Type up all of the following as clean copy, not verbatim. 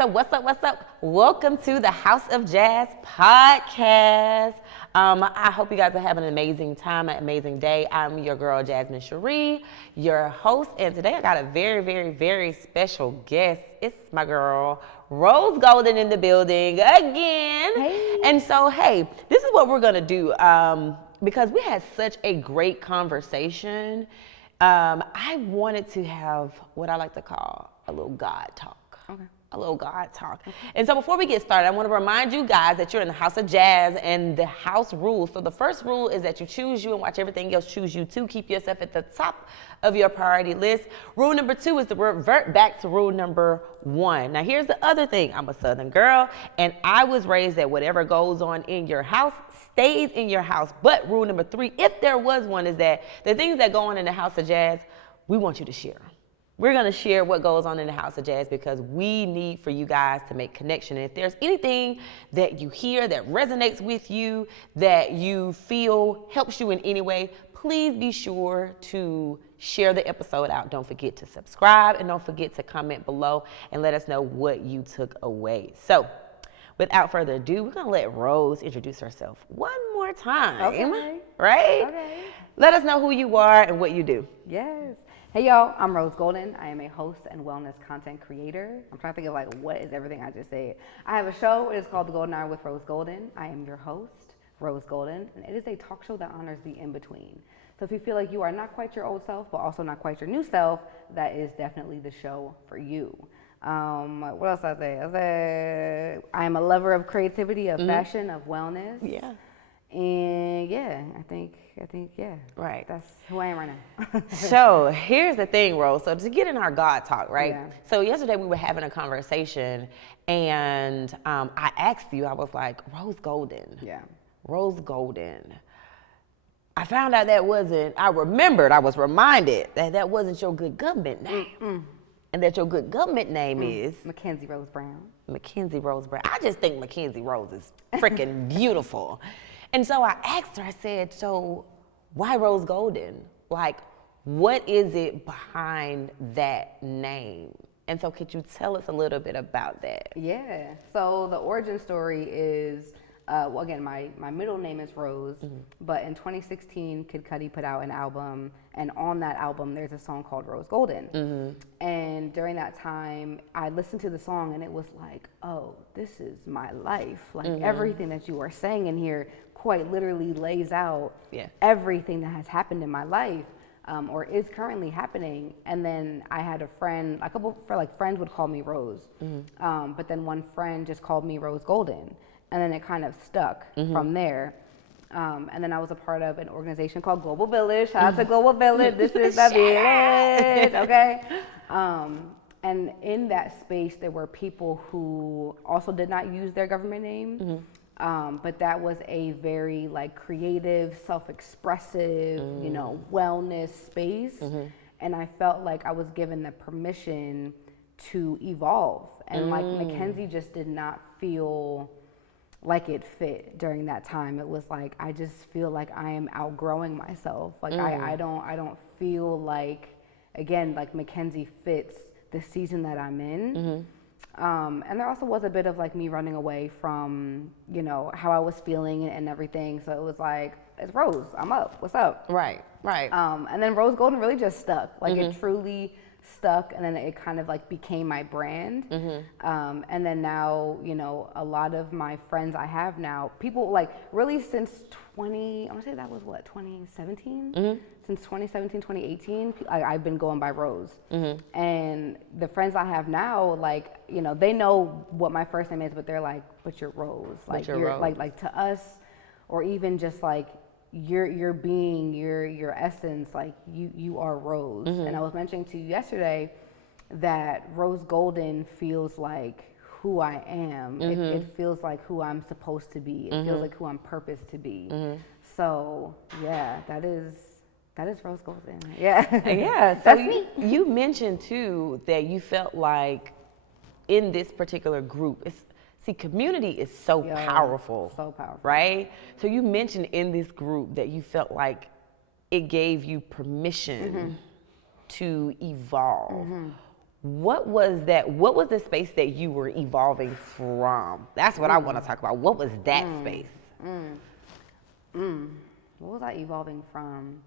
so what's up, what's up? Welcome to the House of Jazz podcast. I hope you guys are having an amazing time, an amazing day. I'm your girl, Jasmyne Cherie, your host, and today I got a very, very, very special guest. It's my girl, Rose Golden in the building again. Hey. And so, hey, this is what we're gonna do because we had such a great conversation. I wanted to have what I like to call a little God talk. Okay. A little God talk. And so before we get started, I want to remind you guys that you're in the House of Jazz and the house rules. So the first rule is that you choose you and watch everything else choose you too. Keep yourself at the top of your priority list. Rule number 2 is to revert back to rule number 1. Now here's the other thing. I'm a Southern girl and I was raised that whatever goes on in your house stays in your house. But rule number 3, if there was one, is that the things that go on in the House of Jazz, we want you to share. We're going to share what goes on in the House of Jazz because we need for you guys to make connection. And if there's anything that you hear that resonates with you, that you feel helps you in any way, please be sure to share the episode out. Don't forget to subscribe and don't forget to comment below and let us know what you took away. So without further ado, we're going to let Rose introduce herself one more time. Okay. Right? Okay. Let us know who you are and what you do. Yes. Hey y'all, I'm Rose Golden. I am a host and wellness content creator. I'm trying to think of like what is everything I just said. I have a show. It is called The Golden Hour with Rose Golden. I am your host, Rose Golden, and it is a talk show that honors the in-between. So if you feel like you are not quite your old self, but also not quite your new self, that is definitely the show for you. What else I say? I say I am a lover of creativity, of fashion, of wellness. Yeah. And yeah, I think yeah. Right. That's who I am right now. So here's the thing, Rose. So to get in our God talk, right? Yeah. So yesterday we were having a conversation and I asked you, I was like, Rose Golden. Yeah. Rose Golden. I found out I was reminded that wasn't your good government name. And that your good government name is? Mackenzie Rose Brown. Mackenzie Rose Brown. I just think Mackenzie Rose is freaking beautiful. And so I asked her, I said, so why Rose Golden? Like, what is it behind that name? And so could you tell us a little bit about that? Yeah. So the origin story is, well, again, my middle name is Rose, but in 2016, Kid Cudi put out an album, and on that album, there's a song called Rose Golden. And during that time, I listened to the song, and it was like, oh, this is my life. Like, everything that you are saying in here quite literally lays out everything that has happened in my life. Or is currently happening. And then I had a friend, a couple friends would call me Rose, but then one friend just called me Rose Golden, and then it kind of stuck from there. And then I was a part of an organization called Global Village. Shout out to Global Village. This is the village, okay? And in that space, there were people who also did not use their government name. But that was a very like creative, self-expressive, wellness space. And I felt like I was given the permission to evolve. And like Mackenzie just did not feel like it fit during that time. It was like, I just feel like I am outgrowing myself. Like I don't feel like, again, like Mackenzie fits the season that I'm in. And there also was a bit of like me running away from, how I was feeling and everything. So it was like, it's Rose, I'm up, what's up? Right. And then Rose Golden really just stuck. Like it truly stuck, and then it kind of like became my brand. And then now, a lot of my friends I have now, people like really since I want to say that was what, 2017? Since 2017, 2018, I've been going by Rose. And the friends I have now, like, they know what my first name is, but they're like, but you're Rose. Like, you're Rose. Like to us, or even just like, your being, your essence, like you are Rose. And I was mentioning to you yesterday that Rose Golden feels like who I am. It feels like who I'm supposed to be. It feels like who I'm purposed to be. So yeah, that is Rose Golden. Yeah. Yeah. So That's me. You mentioned too that you felt like in this particular group, community is so powerful. So powerful. Right? So you mentioned in this group that you felt like it gave you permission to evolve. what was the space that you were evolving from? That's what I want to talk about. What was that space? What was I evolving from?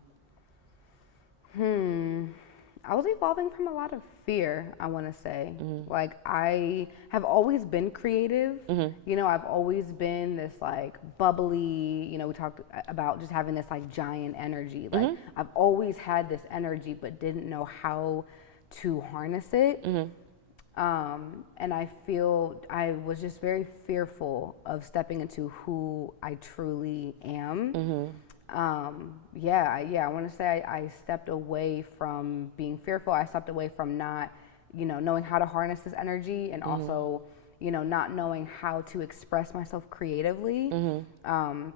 I was evolving from a lot of fear, I want to say. Like, I have always been creative. You know, I've always been this like bubbly, you know, we talked about just having this like giant energy. Like, I've always had this energy, but didn't know how to harness it. And I feel I was just very fearful of stepping into who I truly am. I want to say I stepped away from being fearful. I stepped away from not, you know, knowing how to harness this energy, and also, you know, not knowing how to express myself creatively.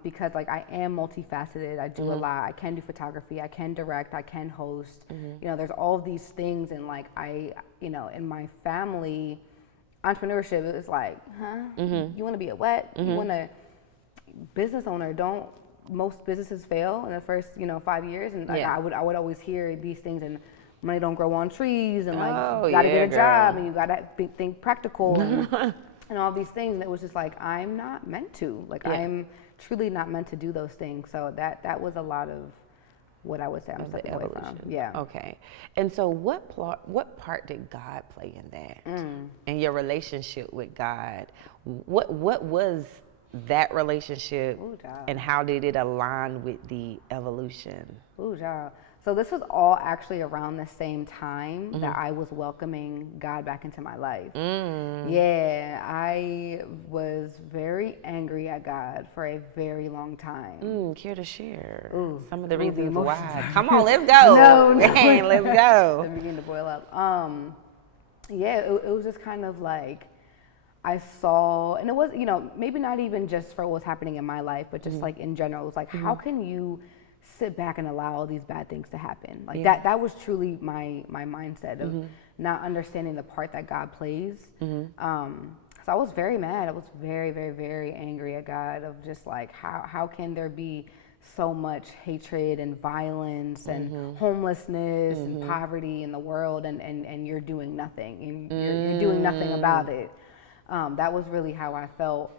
Because like I am multifaceted. I do a lot. I can do photography. I can direct. I can host. You know, there's all of these things, and like you know, in my family, entrepreneurship is like, you want to be a what? You want to business owner? Most businesses fail in the first, you know, 5 years, and like, I would always hear these things, and money don't grow on trees, and like you gotta get a job, and you gotta think practical, and all these things. That was just like, I'm not meant to. Like, I'm truly not meant to do those things. So that was a lot of what I would say I'm stepping away from. Yeah. Okay. And so what part did God play in that? In your relationship with God? What was that relationship, and how did it align with the evolution? So this was all actually around the same time that I was welcoming God back into my life. Yeah, I was very angry at God for a very long time. Care to share some of the reasons why? Come on, let's go. No. Let's go. I'm beginning to boil up. It was just kind of like, I saw, and it was, you know, maybe not even just for what was happening in my life, but just like in general. It was like, how can you sit back and allow all these bad things to happen? Like that was truly my mindset of not understanding the part that God plays. So I was very mad. I was very, very, very angry at God, of just like, how can there be so much hatred and violence and homelessness and poverty in the world, and you're doing nothing, and you're doing nothing about it. That was really how I felt.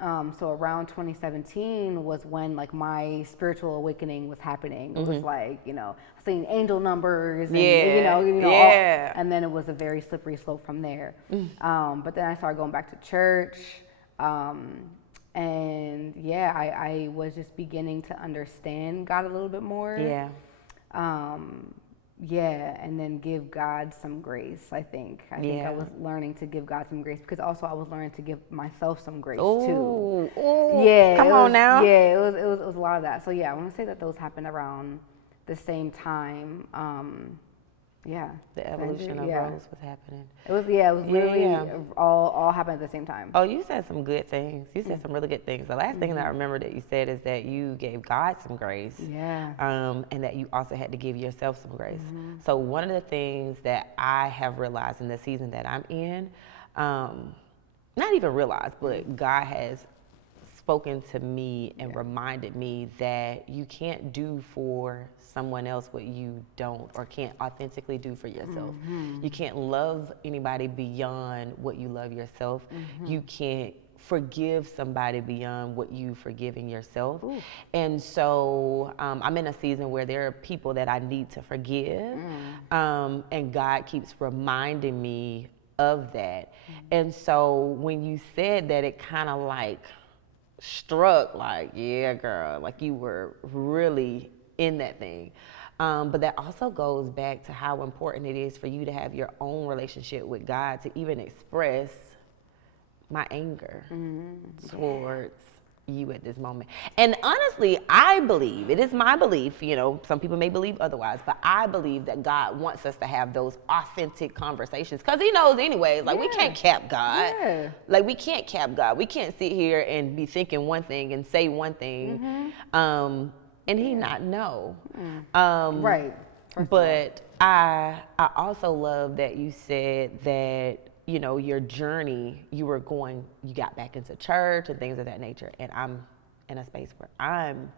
So around 2017 was when like my spiritual awakening was happening. It was like, you know, seeing angel numbers, and you know, and then it was a very slippery slope from there. But then I started going back to church, and I was just beginning to understand God a little bit more. And then give God some grace, I think. I think I was learning to give God some grace, because also I was learning to give myself some grace too. Come on now. Yeah, it was a lot of that. So I want to say that those happened around the same time. The evolution of Rose was happening. It was literally all happened at the same time. Oh, you said some good things. You said some really good things. The last thing that I remember that you said is that you gave God some grace. And that you also had to give yourself some grace. So one of the things that I have realized in the season that I'm in, not even realized, but God has spoken to me and reminded me that you can't do for someone else what you don't or can't authentically do for yourself. You can't love anybody beyond what you love yourself. You can't forgive somebody beyond what you've forgiven yourself. And so I'm in a season where there are people that I need to forgive, and God keeps reminding me of that. And so when you said that, it kind of like struck, like, yeah, girl, like you were really in that thing. But that also goes back to how important it is for you to have your own relationship with God to even express my anger towards you at this moment. And honestly, I believe, it is my belief, you know, some people may believe otherwise, but I believe that God wants us to have those authentic conversations, because he knows anyways, like we can't cap God. Like we can't cap God. We can't sit here and be thinking one thing and say one thing, and he not know. Right. But I also love that you said that, you know, your journey, you got back into church and things of that nature. And I'm in a space where I'm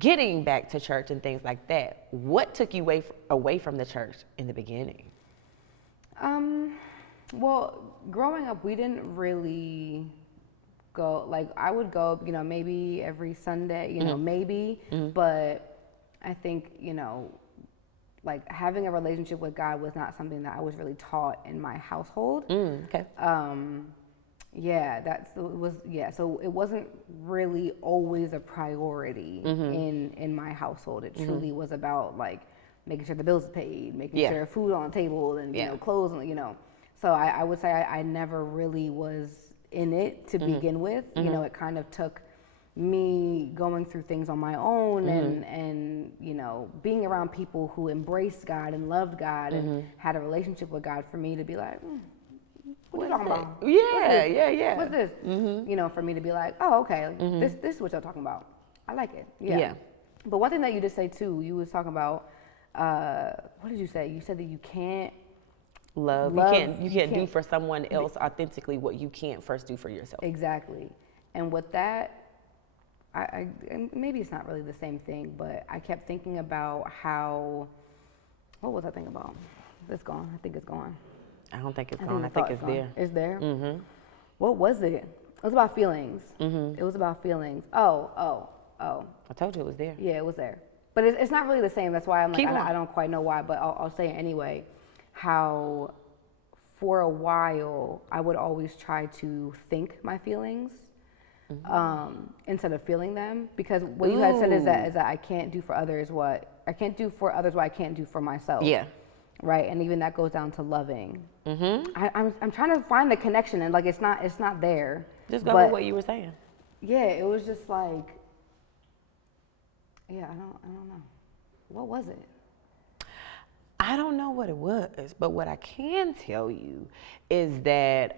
getting back to church and things like that. What took you away from the church in the beginning? Well, growing up, we didn't really go, like, I would go, maybe every Sunday, maybe, but I think, like, having a relationship with God was not something that I was really taught in my household. Okay. So it wasn't really always a priority in my household. It truly was about, like, making sure the bills are paid, making sure food on the table, and clothes, So I would say I never really was in it to begin with. It kind of took me going through things on my own and being around people who embraced God and loved God and had a relationship with God for me to be like, what are you talking about? Yeah. What's this? For me to be like, oh, okay, this is what y'all talking about. I like it. Yeah. But one thing that you did say too, you was talking about, what did you say? You said that you can't love. You can't do for someone else authentically what you can't first do for yourself. Exactly. And with that, I maybe it's not really the same thing, but I kept thinking about how, what was I thinking about? It's gone. I think it's gone. I don't think it's gone. I think it's there. It's there? What was it? It was about feelings. It was about feelings. Oh. I told you it was there. Yeah, it was there. But it's not really the same. That's why I'm like, I don't quite know why, but I'll say it anyway. How for a while I would always try to think my feelings instead of feeling them, because what you had said is that I can't do for others what I can't do for others what I can't do for myself. Yeah. Right, and even that goes down to loving. I'm trying to find the connection, and like it's not there. Just go with what you were saying. Yeah, it was just like, I don't know. What was it? I don't know what it was, but what I can tell you is that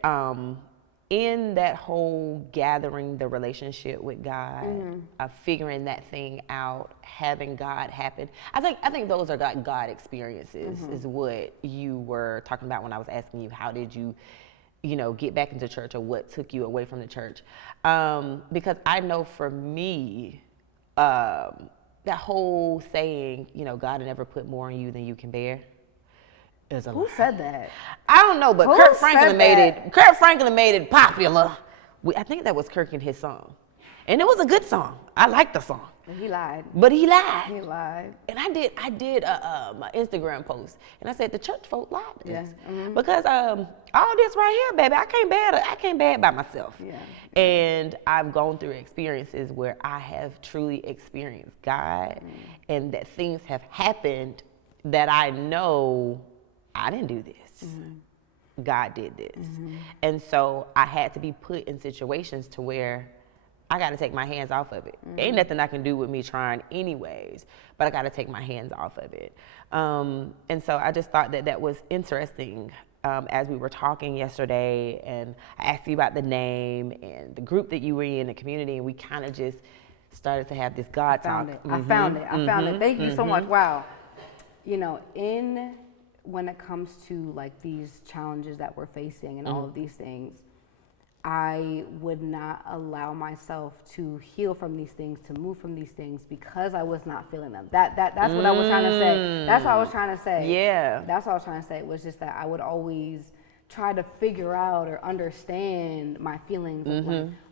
in that whole gathering the relationship with God, figuring that thing out, having God happen, I think those are God experiences is what you were talking about when I was asking you, how did you get back into church, or what took you away from the church? Because I know for me, that whole saying, God will never put more on you than you can bear. Who said that? I don't know, but Kirk Franklin made it popular. I think that was Kirk in his song. And it was a good song. I liked the song. But he lied. He lied. And I did my Instagram post, and I said the church folk lied to us. Because all this right here, baby, I can't bear it by myself. Yeah. And I've gone through experiences where I have truly experienced God, and that things have happened that I know I didn't do this. God did this. And so I had to be put in situations to where I got to take my hands off of it. Ain't nothing I can do with me trying anyways, but I got to take my hands off of it. And so I just thought that was interesting as we were talking yesterday, and I asked you about the name and the group that you were in, the community, and we kind of just started to have this God talk. I found it. Thank you so much. Wow. When it comes to like these challenges that we're facing and all of these things, I would not allow myself to heal from these things, to move from these things, because I was not feeling them. That's what I was trying to say. That's what I was trying to say. Yeah. That's what I was trying to say. It was just that I would always try to figure out or understand my feelings.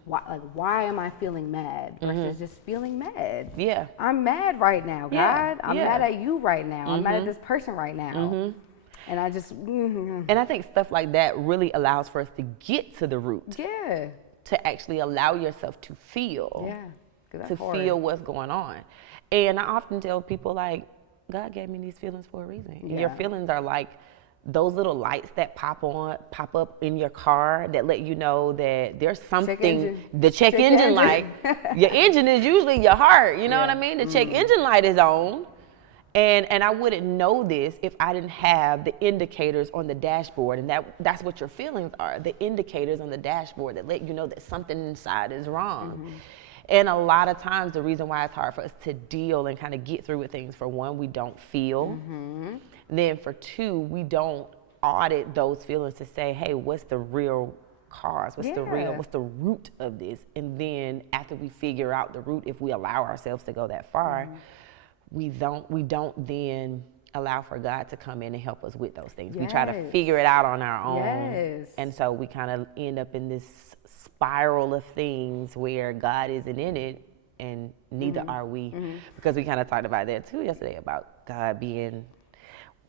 Why am I feeling mad versus just feeling mad? Yeah. I'm mad right now, God. Yeah. I'm mad at you right now. I'm mad at this person right now. And I just... And I think stuff like that really allows for us to get to the root. Yeah. To actually allow yourself to feel. Yeah. To feel what's going on. And I often tell people, like, God gave me these feelings for a reason. Yeah. Your feelings are like those little lights that pop up in your car that let you know that there's something. The check engine light. Your engine is usually your heart. You know what I mean? The check engine light is on. And I wouldn't know this if I didn't have the indicators on the dashboard, and that's what your feelings are, the indicators on the dashboard that let you know that something inside is wrong. And a lot of times the reason why it's hard for us to deal and kind of get through with things, for one, we don't feel. Then for two, we don't audit those feelings to say, hey, what's the real cause? What's the root of this? And then after we figure out the root, if we allow ourselves to go that far, we don't then allow for God to come in and help us with those things. We try to figure it out on our own. And so we kind of end up in this spiral of things where God isn't in it, and neither are we. Because we kind of talked about that too yesterday, about God being,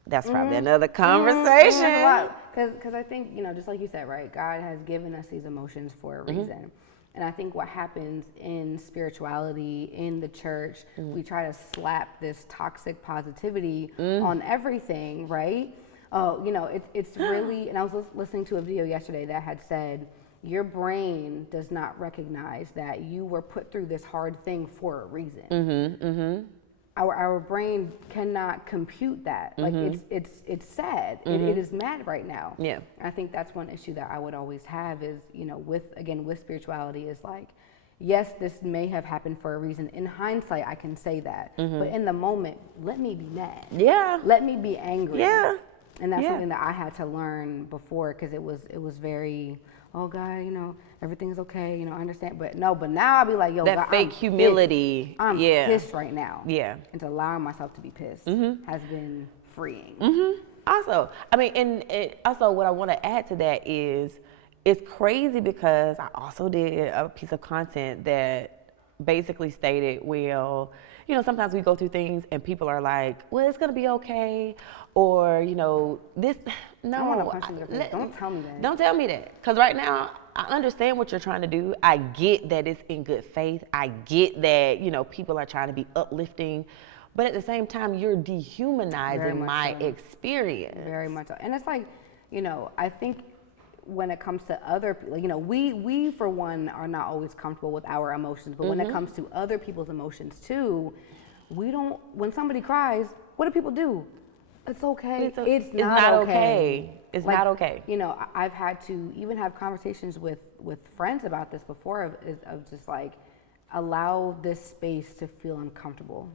that's probably another conversation. Because I think, just like you said, right, God has given us these emotions for a reason. And I think what happens in spirituality, in the church, we try to slap this toxic positivity on everything, right? It's really, and I was listening to a video yesterday that had said, your brain does not recognize that you were put through this hard thing for a reason. Our brain cannot compute that. Like it's sad. It is mad right now. Yeah. I think that's one issue that I would always have is, with spirituality is like, yes, this may have happened for a reason. In hindsight, I can say that. But in the moment, let me be mad. Yeah. Let me be angry. Yeah. And that's something that I had to learn before, because it was very, oh God, everything's okay, I understand. But now I'll be like, yo, that God, fake humility. I'm pissed right now. Yeah. And to allow myself to be pissed has been freeing. Also, I mean, and also what I want to add to that is, it's crazy because I also did a piece of content that basically stated, well, sometimes we go through things and people are like, well, it's going to be okay. Or, this, no. I want to punch you in the face. Don't tell me that. Don't tell me that. Because right now, I understand what you're trying to do. I get that it's in good faith. I get that, people are trying to be uplifting. But at the same time, you're dehumanizing my experience. Very much so. And it's like, I think when it comes to other people, we for one are not always comfortable with our emotions. But when it comes to other people's emotions too, when somebody cries, what do people do? It's okay. It's not okay. It's not okay. I've had to even have conversations with friends about this before of just like, allow this space to feel uncomfortable.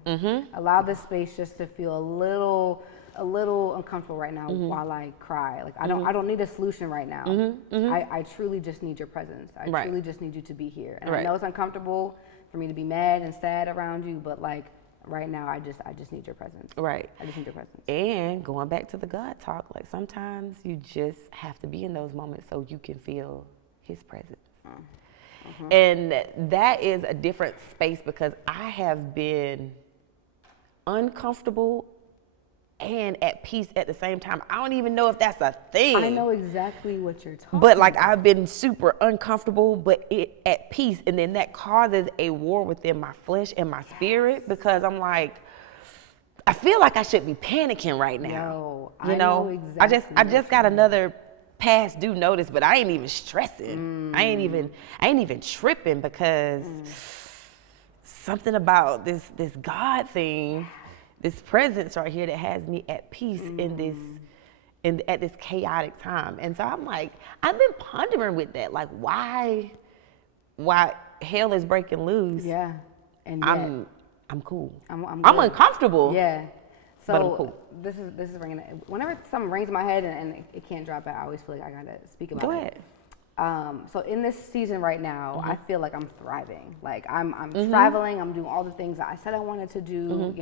Allow this space just to feel a little uncomfortable right now while I cry. Like I don't need a solution right now. I truly just need your presence. I truly just need you to be here. And I know it's uncomfortable for me to be mad and sad around you, but like, right now, I just need your presence. Right. I just need your presence. And going back to the God talk, like sometimes you just have to be in those moments so you can feel His presence. And that is a different space, because I have been uncomfortable and at peace at the same time. I don't even know if that's a thing. I know exactly what you're talking But like, I've been super uncomfortable, but at peace. And then that causes a war within my flesh and my spirit, because I'm like, I feel like I should be panicking right now. I know exactly. I just got another past due notice, but I ain't even stressing. I ain't even tripping, because something about this God thing, this presence right here that has me at peace at this chaotic time. And so I'm like, I've been pondering with that, like why hell is breaking loose. Yeah. And I'm cool. I'm uncomfortable. Yeah. So but I'm cool. This is ringing. Whenever something rings in my head and it can't drop out, I always feel like I gotta speak about it. Go ahead. So in this season right now, I feel like I'm thriving. Like I'm traveling. I'm doing all the things that I said I wanted to do.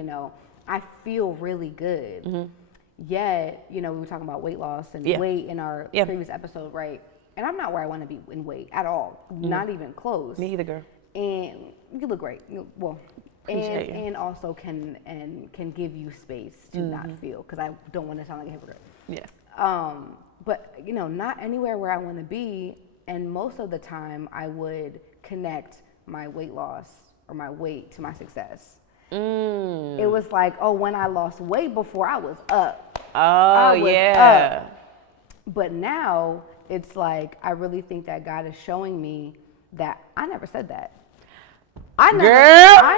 I feel really good. Yet, we were talking about weight loss and weight in our previous episode, right? And I'm not where I want to be in weight at all. Not even close. Me either, girl. And you look great. And also can give you space to not feel, because I don't want to sound like a hypocrite. Yeah. But not anywhere where I want to be. And most of the time, I would connect my weight loss or my weight to my success. It was like, oh, when I lost weight before, I was up. Up. But now it's like, I really think that God is showing me that I never said that. I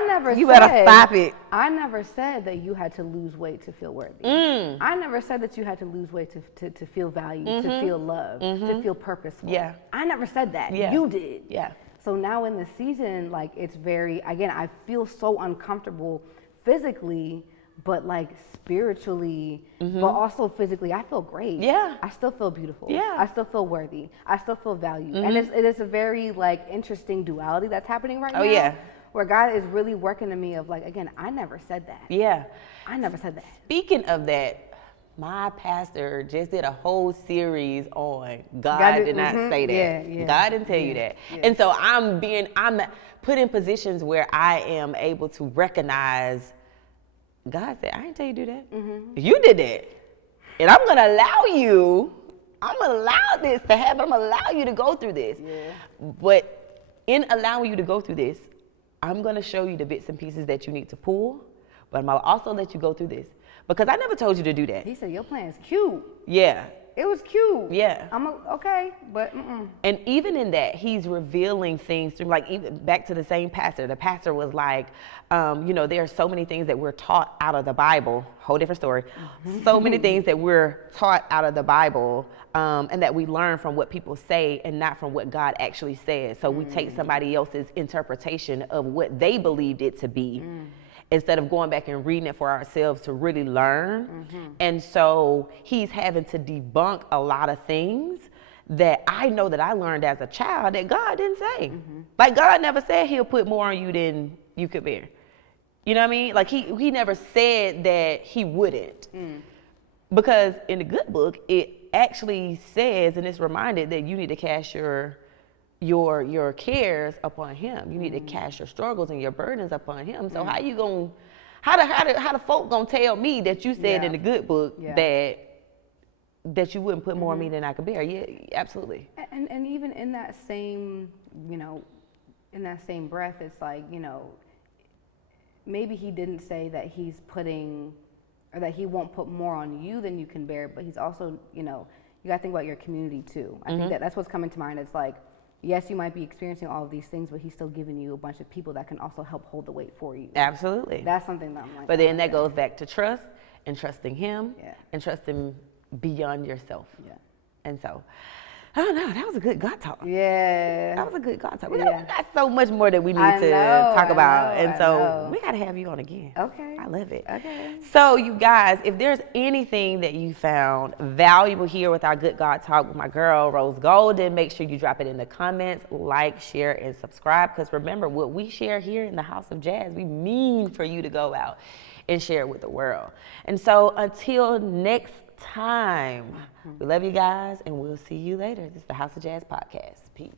never you said, better stop it. I never said that you had to lose weight to feel worthy. I never said that you had to lose weight to feel valued, to feel loved, to feel purposeful. Yeah. I never said that. Yeah. You did. Yeah. So now in the season, like, it's very, again, I feel so uncomfortable physically, but like spiritually, but also physically, I feel great. Yeah. I still feel beautiful. Yeah. I still feel worthy. I still feel valued. And it is a very like interesting duality that's happening right now. Oh, yeah. where God is really working to me of like, again, I never said that. Yeah. I never said that. Speaking of that, my pastor just did a whole series on God did not say that. Yeah. God didn't tell you that. Yeah. And so I'm put in positions where I am able to recognize God said, I didn't tell you to do that. You did that. And I'm going to allow this to happen. I'm going to allow you to go through this. Yeah. But in allowing you to go through this, I'm going to show you the bits and pieces that you need to pull, but I'm going to also let you go through this. Because I never told you to do that. He said, your plan is cute. Yeah. It was cute. Yeah. Okay, but And even in that, he's revealing things through, like, even back to the same pastor. The pastor was like, there are so many things that we're taught out of the Bible. Whole different story. So many things that we're taught out of the Bible, and that we learn from what people say and not from what God actually says. So we take somebody else's interpretation of what they believed it to be. Instead of going back and reading it for ourselves to really learn. And so he's having to debunk a lot of things that I know that I learned as a child that God didn't say. Like, God never said he'll put more on you than you could bear. You know what I mean? Like, he never said that he wouldn't. Because in the good book, it actually says, and it's reminded that you need to cast your cares upon him. You need to cast your struggles and your burdens upon him. So how the folk gonna tell me that you said in the good book that you wouldn't put more on me than I could bear? Yeah, absolutely. And even in that same, breath, it's like, maybe he didn't say that he's putting, or that he won't put more on you than you can bear, but he's also, you gotta think about your community too. I think that's what's coming to mind. It's like, yes, you might be experiencing all of these things, but he's still giving you a bunch of people that can also help hold the weight for you. Absolutely. That's something that I'm like. But then that goes back to trust and trusting him and trusting beyond yourself. Yeah. And so, I don't know, that was a good God talk. Yeah. That was a good God talk. We got so much more that we need to talk about. And so we got to have you on again. Okay. I love it. Okay. So you guys, if there's anything that you found valuable here with our good God talk with my girl, Rose Golden, make sure you drop it in the comments, like, share, and subscribe. Because remember, what we share here in the House of Jazz, we mean for you to go out and share it with the world. And so until next time, we love you guys, and we'll see you later. This is the House of Jazz podcast. Peace.